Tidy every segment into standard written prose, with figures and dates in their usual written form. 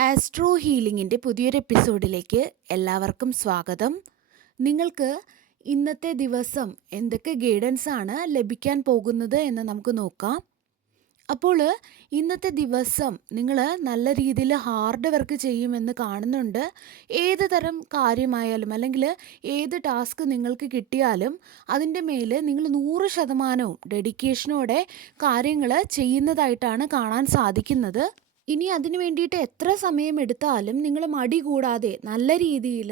Astro ഹീലിംഗിൻ്റെ പുതിയൊരു എപ്പിസോഡിലേക്ക് എല്ലാവർക്കും സ്വാഗതം. നിങ്ങൾക്ക് ഇന്നത്തെ ദിവസം എന്തൊക്കെ ഗൈഡൻസ് ആണ് ലഭിക്കാൻ പോകുന്നത് എന്ന് നമുക്ക് നോക്കാം. അപ്പോൾ ഇന്നത്തെ ദിവസം നിങ്ങൾ നല്ല രീതിയിൽ ഹാർഡ് വർക്ക് ചെയ്യുമെന്ന് കാണുന്നുണ്ട്. ഏത് തരം കാര്യമായാലും അല്ലെങ്കിൽ ഏത് ടാസ്ക് നിങ്ങൾക്ക് കിട്ടിയാലും അതിൻ്റെ മേൽ നിങ്ങൾ 100% ഡെഡിക്കേഷനോടെ കാര്യങ്ങൾ ചെയ്യുന്നതായിട്ടാണ് കാണാൻ സാധിക്കുന്നത്. ഇനി അതിന് വേണ്ടിയിട്ട് എത്ര സമയം എടുത്താലും നിങ്ങൾ മടി കൂടാതെ നല്ല രീതിയിൽ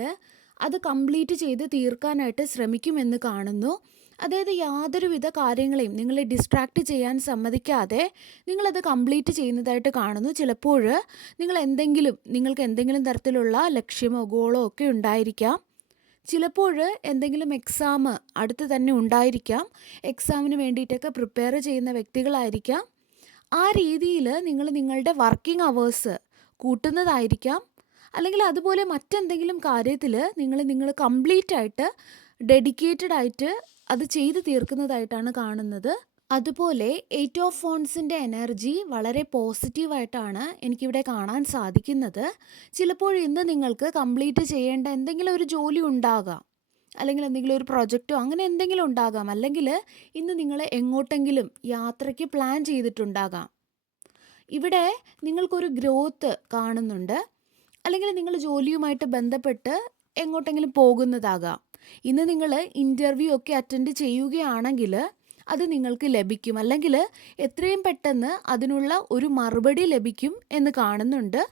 അത് കംപ്ലീറ്റ് ചെയ്ത് തീർക്കാനായിട്ട് ശ്രമിക്കുമെന്ന് കാണുന്നു. അതായത് യാതൊരുവിധ കാര്യങ്ങളെയും നിങ്ങളെ ഡിസ്ട്രാക്റ്റ് ചെയ്യാൻ സമ്മതിക്കാതെ നിങ്ങളത് കംപ്ലീറ്റ് ചെയ്യുന്നതായിട്ട് കാണുന്നു. ചിലപ്പോൾ നിങ്ങൾക്ക് എന്തെങ്കിലും തരത്തിലുള്ള ലക്ഷ്യമോ ഗോളോ ഒക്കെ ഉണ്ടായിരിക്കാം. ചിലപ്പോൾ എന്തെങ്കിലും എക്സാം അടുത്ത് തന്നെ ഉണ്ടായിരിക്കാം. എക്സാമിന് വേണ്ടിയിട്ടൊക്കെ പ്രിപ്പയർ ചെയ്യുന്ന വ്യക്തികളായിരിക്കാം. ആ രീതിയിൽ നിങ്ങൾ നിങ്ങളുടെ വർക്കിംഗ് അവേഴ്സ് കൂട്ടുന്നതായിരിക്കാം. അല്ലെങ്കിൽ അതുപോലെ മറ്റെന്തെങ്കിലും കാര്യത്തിൽ നിങ്ങൾ കംപ്ലീറ്റ് ആയിട്ട് ഡെഡിക്കേറ്റഡ് ആയിട്ട് അത് ചെയ്ത് തീർക്കുന്നതായിട്ടാണ് കാണുന്നത്. അതുപോലെ 8 ഓഫ് ഫോൺസിൻ്റെ എനർജി വളരെ പോസിറ്റീവായിട്ടാണ് എനിക്കിവിടെ കാണാൻ സാധിക്കുന്നത്. ചിലപ്പോൾ ഇന്ന് നിങ്ങൾക്ക് കംപ്ലീറ്റ് ചെയ്യേണ്ട എന്തെങ്കിലും ഒരു ജോലി ഉണ്ടാകാം, അല്ലെങ്കിൽ എന്തെങ്കിലും ഒരു പ്രൊജക്റ്റോ അങ്ങനെ എന്തെങ്കിലും ഉണ്ടാകാം. അല്ലെങ്കിൽ ഇന്ന് നിങ്ങൾ എങ്ങോട്ടെങ്കിലും യാത്രയ്ക്ക് പ്ലാൻ ചെയ്തിട്ടുണ്ടാകാം. ഇവിടെ നിങ്ങൾക്കൊരു ഗ്രോത്ത് കാണുന്നുണ്ട്. അല്ലെങ്കിൽ നിങ്ങൾ ജോലിയുമായിട്ട് ബന്ധപ്പെട്ട് എങ്ങോട്ടെങ്കിലും പോകുന്നതാകാം. ഇന്ന് നിങ്ങൾ ഇൻ്റർവ്യൂ ഒക്കെ അറ്റൻഡ് ചെയ്യുകയാണെങ്കിൽ അത് നിങ്ങൾക്ക് ലഭിക്കും, അല്ലെങ്കിൽ എത്രയും പെട്ടെന്ന് അതിനുള്ള ഒരു മറുപടി ലഭിക്കും എന്ന് കാണുന്നുണ്ട്.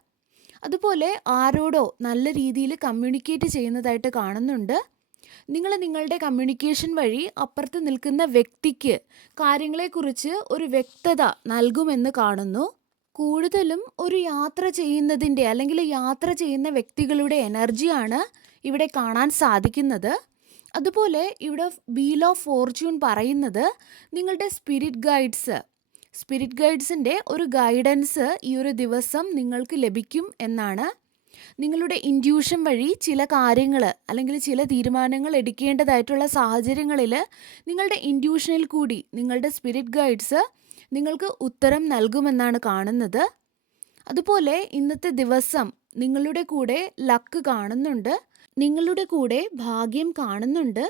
അതുപോലെ ആരോടോ നല്ല രീതിയിൽ കമ്മ്യൂണിക്കേറ്റ് ചെയ്യുന്നതായിട്ട് കാണുന്നുണ്ട്. നിങ്ങൾ നിങ്ങളുടെ കമ്മ്യൂണിക്കേഷൻ വഴി അപ്പുറത്ത് നിൽക്കുന്ന വ്യക്തിക്ക് കാര്യങ്ങളെക്കുറിച്ച് ഒരു വ്യക്തത നൽകുമെന്ന് കാണുന്നു. കൂടുതലും ഒരു യാത്ര ചെയ്യുന്നതിൻ്റെ അല്ലെങ്കിൽ യാത്ര ചെയ്യുന്ന വ്യക്തികളുടെ എനർജിയാണ് ഇവിടെ കാണാൻ സാധിക്കുന്നത്. അതുപോലെ ഇവിടെ വീൽ ഓഫ് ഫോർച്യൂൺ പറയുന്നത് നിങ്ങളുടെ സ്പിരിറ്റ് ഗൈഡ്സിൻ്റെ ഒരു ഗൈഡൻസ് ഈ ഒരു ദിവസം നിങ്ങൾക്ക് ലഭിക്കും എന്നാണ്. നിങ്ങളുടെ ഇൻഡ്യൂഷൻ വഴി ചില കാര്യങ്ങൾ അല്ലെങ്കിൽ ചില തീരുമാനങ്ങൾ എടുക്കേണ്ടതായിട്ടുള്ള സാഹചര്യങ്ങളിൽ നിങ്ങളുടെ ഇൻഡ്യൂഷനിൽ കൂടി നിങ്ങളുടെ സ്പിരിറ്റ് ഗൈഡ്സ് നിങ്ങൾക്ക് ഉത്തരം നൽകുമെന്നാണ് കാണുന്നത്. അതുപോലെ ഇന്നത്തെ ദിവസം നിങ്ങളുടെ കൂടെ ലക്ക് കാണുന്നുണ്ട്, നിങ്ങളുടെ കൂടെ ഭാഗ്യം കാണുന്നുണ്ട്.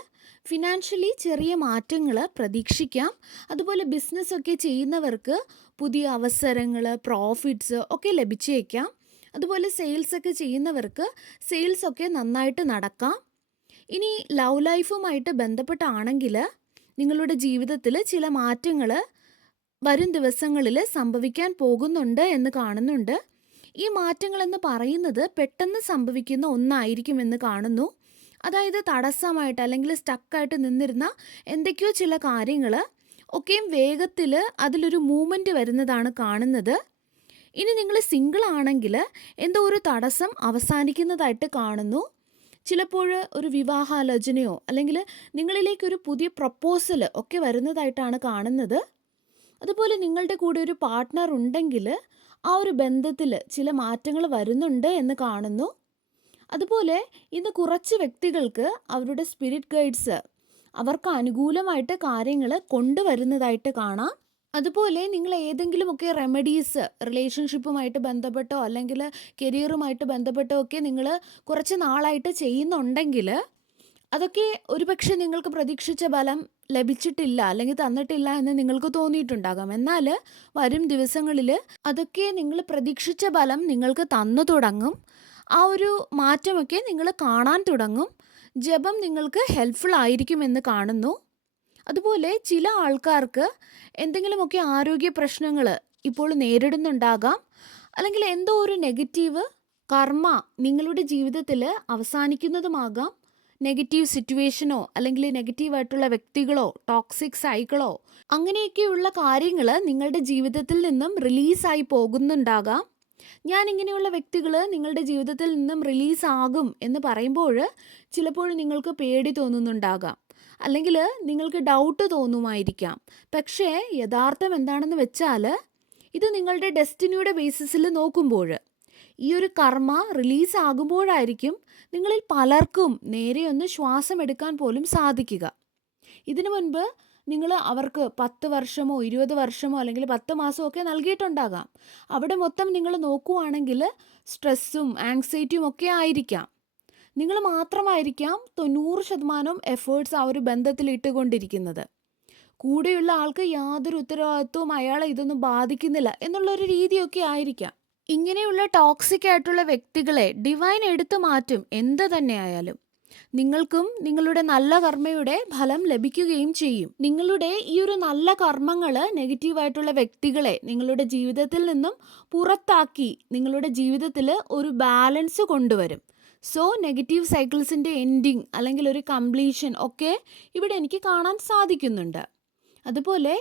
ഫിനാൻഷ്യലി ചെറിയ മാറ്റങ്ങൾ പ്രതീക്ഷിക്കാം. അതുപോലെ ബിസിനസ്സൊക്കെ ചെയ്യുന്നവർക്ക് പുതിയ അവസരങ്ങൾ, പ്രോഫിറ്റ്സ് ഒക്കെ ലഭിച്ചേക്കാം. അതുപോലെ സെയിൽസൊക്കെ ചെയ്യുന്നവർക്ക് സെയിൽസൊക്കെ നന്നായിട്ട് നടക്കാം. ഇനി ലവ് ലൈഫുമായിട്ട് ബന്ധപ്പെട്ടാണെങ്കിൽ നിങ്ങളുടെ ജീവിതത്തിൽ ചില മാറ്റങ്ങൾ വരും ദിവസങ്ങളിൽ സംഭവിക്കാൻ പോകുന്നുണ്ട് എന്ന് കാണുന്നുണ്ട്. ഈ മാറ്റങ്ങളെന്ന് പറയുന്നത് പെട്ടെന്ന് സംഭവിക്കുന്ന ഒന്നായിരിക്കുമെന്ന് കാണുന്നു. അതായത് തടസ്സമായിട്ട് അല്ലെങ്കിൽ സ്റ്റക്കായിട്ട് നിന്നിരുന്ന എന്തൊക്കെയോ ചില കാര്യങ്ങൾ ഒക്കെയും വേഗത്തിൽ അതിലൊരു മൂവ്മെൻറ്റ് വരുന്നതാണ് കാണുന്നത്. ഇനി നിങ്ങൾ സിംഗിൾ ആണെങ്കിൽ എന്തോ ഒരു തടസ്സം അവസാനിക്കുന്നതായിട്ട് കാണുന്നു. ചിലപ്പോൾ ഒരു വിവാഹാലോചനയോ അല്ലെങ്കിൽ നിങ്ങളിലേക്കൊരു പുതിയ പ്രപ്പോസൽ ഒക്കെ വരുന്നതായിട്ടാണ് കാണുന്നത്. അതുപോലെ നിങ്ങളുടെ കൂടെ ഒരു പാർട്ട്ണർ ഉണ്ടെങ്കിൽ ആ ഒരു ബന്ധത്തിൽ ചില മാറ്റങ്ങൾ വരുന്നുണ്ട് എന്ന് കാണുന്നു. അതുപോലെ ഇന്ന് കുറച്ച് വ്യക്തികൾക്ക് അവരുടെ സ്പിരിറ്റ് ഗൈഡ്സ് അവർക്ക് അനുകൂലമായിട്ട് കാര്യങ്ങൾ കൊണ്ടുവരുന്നതായിട്ട് കാണാം. അതുപോലെ നിങ്ങൾ ഏതെങ്കിലുമൊക്കെ റെമഡീസ് റിലേഷൻഷിപ്പുമായിട്ട് ബന്ധപ്പെട്ടോ അല്ലെങ്കിൽ കരിയറുമായിട്ട് ബന്ധപ്പെട്ടോ ഒക്കെ നിങ്ങൾ കുറച്ച് നാളായിട്ട് ചെയ്യുന്നുണ്ടെങ്കിൽ അതൊക്കെ ഒരുപക്ഷെ നിങ്ങൾക്ക് പ്രതീക്ഷിച്ച ഫലം ലഭിച്ചിട്ടില്ല അല്ലെങ്കിൽ തന്നിട്ടില്ല എന്ന് നിങ്ങൾക്ക് തോന്നിയിട്ടുണ്ടാകാം. എന്നാൽ വരും ദിവസങ്ങളിൽ അതൊക്കെ നിങ്ങൾ പ്രതീക്ഷിച്ച ഫലം നിങ്ങൾക്ക് തന്നു തുടങ്ങും. ആ ഒരു മാറ്റമൊക്കെ നിങ്ങൾ കാണാൻ തുടങ്ങും. ജപം നിങ്ങൾക്ക് ഹെൽപ്ഫുൾ ആയിരിക്കുമെന്ന് കാണുന്നു. അതുപോലെ ചില ആൾക്കാർക്ക് എന്തെങ്കിലുമൊക്കെ ആരോഗ്യ പ്രശ്നങ്ങൾ ഇപ്പോൾ നേരിടുന്നുണ്ടാകാം. അല്ലെങ്കിൽ എന്തോ ഒരു നെഗറ്റീവ് കർമ്മ നിങ്ങളുടെ ജീവിതത്തിൽ അവസാനിക്കുന്നതുമാകാം. നെഗറ്റീവ് സിറ്റുവേഷനോ അല്ലെങ്കിൽ നെഗറ്റീവായിട്ടുള്ള വ്യക്തികളോ ടോക്സിക് സൈക്കിളോ അങ്ങനെയൊക്കെയുള്ള കാര്യങ്ങൾ നിങ്ങളുടെ ജീവിതത്തിൽ നിന്നും റിലീസായി പോകുന്നുണ്ടാകാം. ഇങ്ങനെയുള്ള വ്യക്തികൾ നിങ്ങളുടെ ജീവിതത്തിൽ നിന്നും റിലീസാകും എന്ന് പറയുമ്പോൾ ചിലപ്പോൾ നിങ്ങൾക്ക് പേടി തോന്നുന്നുണ്ടാകാം, അല്ലെങ്കിൽ നിങ്ങൾക്ക് ഡൗട്ട് തോന്നുമായിരിക്കാം. പക്ഷേ യഥാർത്ഥം എന്താണെന്ന് വെച്ചാൽ ഇത് നിങ്ങളുടെ ഡെസ്റ്റിനിയുടെ ബേസിസിൽ നോക്കുമ്പോൾ ഈ ഒരു കർമ്മ റിലീസാകുമ്പോഴായിരിക്കും നിങ്ങളിൽ പലർക്കും നേരെ ഒന്ന് ശ്വാസം എടുക്കാൻ പോലും സാധിക്കുക. ഇതിനു മുൻപ് നിങ്ങൾ അവർക്ക് 10 വർഷമോ 20 വർഷമോ അല്ലെങ്കിൽ 10 മാസമോ ഒക്കെ നൽകിയിട്ടുണ്ടാകാം. അവിടെ മൊത്തം നിങ്ങൾ നോക്കുവാണെങ്കിൽ സ്ട്രെസ്സും ആങ്സൈറ്റിയും ഒക്കെ ആയിരിക്കാം. നിങ്ങൾ മാത്രമായിരിക്കാം 90% എഫേർട്സ് ആ ഒരു ബന്ധത്തിൽ ഇട്ടുകൊണ്ടിരിക്കുന്നത്. കൂടെയുള്ള ആൾക്ക് യാതൊരു ഉത്തരവാദിത്വവും അയാളെ ഇതൊന്നും ബാധിക്കുന്നില്ല എന്നുള്ളൊരു രീതിയൊക്കെ ആയിരിക്കാം. ഇങ്ങനെയുള്ള ടോക്സിക് ആയിട്ടുള്ള വ്യക്തികളെ ഡിവൈൻ എടുത്തു മാറ്റും. എന്ത് തന്നെയായാലും നിങ്ങൾക്കും നിങ്ങളുടെ നല്ല കർമ്മയുടെ ഫലം ലഭിക്കുകയും ചെയ്യും. നിങ്ങളുടെ ഈ ഒരു നല്ല കർമ്മങ്ങൾ നെഗറ്റീവായിട്ടുള്ള വ്യക്തികളെ നിങ്ങളുടെ ജീവിതത്തിൽ നിന്നും പുറത്താക്കി നിങ്ങളുടെ ജീവിതത്തിൽ ഒരു ബാലൻസ് കൊണ്ടുവരും. സോ നെഗറ്റീവ് സൈക്കിൾസിൻ്റെ എൻഡിങ് അല്ലെങ്കിൽ ഒരു കംപ്ലീഷൻ ഒക്കെ ഇവിടെ എനിക്ക് കാണാൻ സാധിക്കുന്നുണ്ട്. അതുപോലെ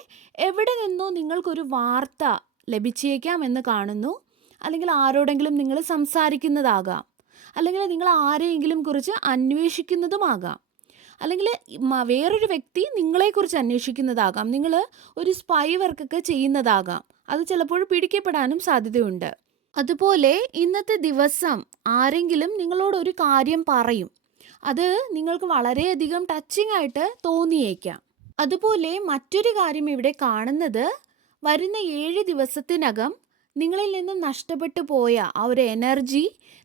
എവിടെ നിന്നോ നിങ്ങൾക്കൊരു വാർത്ത ലഭിച്ചേക്കാം എന്ന് കാണുന്നു. അല്ലെങ്കിൽ ആരോടെങ്കിലും നിങ്ങൾ സംസാരിക്കുന്നതാകാം, അല്ലെങ്കിൽ നിങ്ങൾ ആരെയെങ്കിലും കുറിച്ച് അന്വേഷിക്കുന്നതുമാകാം, അല്ലെങ്കിൽ വേറൊരു വ്യക്തി നിങ്ങളെക്കുറിച്ച് അന്വേഷിക്കുന്നതാകാം. നിങ്ങൾ ഒരു സ്പൈ വർക്കൊക്കെ ചെയ്യുന്നതാകാം. അത് ചിലപ്പോൾ പിടിക്കപ്പെടാനും സാധ്യതയുണ്ട്. അതുപോലെ ഇന്നത്തെ ദിവസം ആരെങ്കിലും നിങ്ങളോടൊരു കാര്യം പറയും. അത് നിങ്ങൾക്ക് വളരെയധികം ടച്ചിങ് ആയിട്ട് തോന്നിയേക്കാം. അതുപോലെ മറ്റൊരു കാര്യം ഇവിടെ കാണുന്നത്, വരുന്ന 7 ദിവസത്തിനകം നിങ്ങളിൽ നിന്നും നഷ്ടപ്പെട്ടു പോയ ആ ഒരു എനർജി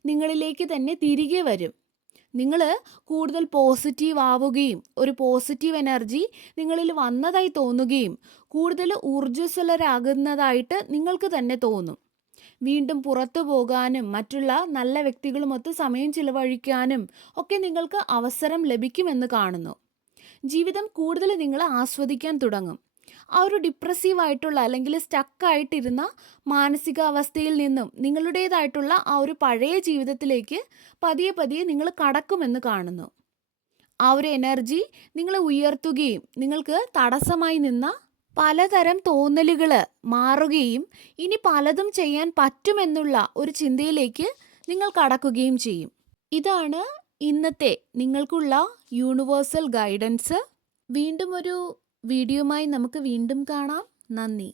നിങ്ങളിലേക്ക് തന്നെ തിരികെ വരും. നിങ്ങൾ കൂടുതൽ പോസിറ്റീവ് ആവുകയും ഒരു പോസിറ്റീവ് എനർജി നിങ്ങളിൽ വന്നതായി തോന്നുകയും കൂടുതൽ ഊർജ്ജസ്വലരാകുന്നതായിട്ട് നിങ്ങൾക്ക് തന്നെ തോന്നും. വീണ്ടും പുറത്തു പോകാനും മറ്റുള്ള നല്ല വ്യക്തികളുമൊത്ത് സമയം ചിലവഴിക്കാനും ഒക്കെ നിങ്ങൾക്ക് അവസരം ലഭിക്കുമെന്ന് കാണുന്നു. ജീവിതം കൂടുതൽ നിങ്ങൾ ആസ്വദിക്കാൻ തുടങ്ങും. ആ ഒരു ഡിപ്രസീവായിട്ടുള്ള അല്ലെങ്കിൽ സ്റ്റക്കായിട്ടിരുന്ന മാനസികാവസ്ഥയിൽ നിന്നും നിങ്ങളുടേതായിട്ടുള്ള ആ ഒരു പഴയ ജീവിതത്തിലേക്ക് പതിയെ പതിയെ നിങ്ങൾ കടക്കുമെന്ന് കാണുന്നു. ആ ഒരു എനർജി നിങ്ങളെ ഉയർത്തുകയും നിങ്ങൾക്ക് തടസ്സമായി നിന്ന പലതരം തോന്നലുകൾ മാറുകയും ഇനി പലതും ചെയ്യാൻ പറ്റുമെന്നുള്ള ഒരു ചിന്തയിലേക്ക് നിങ്ങൾ കടക്കുകയും ചെയ്യും. ഇതാണ് ഇന്നത്തെ നിങ്ങൾക്കുള്ള യൂണിവേഴ്സൽ ഗൈഡൻസ്. വീണ്ടും ഒരു വീഡിയോയുമായി നമുക്ക് വീണ്ടും കാണാം. നന്ദി.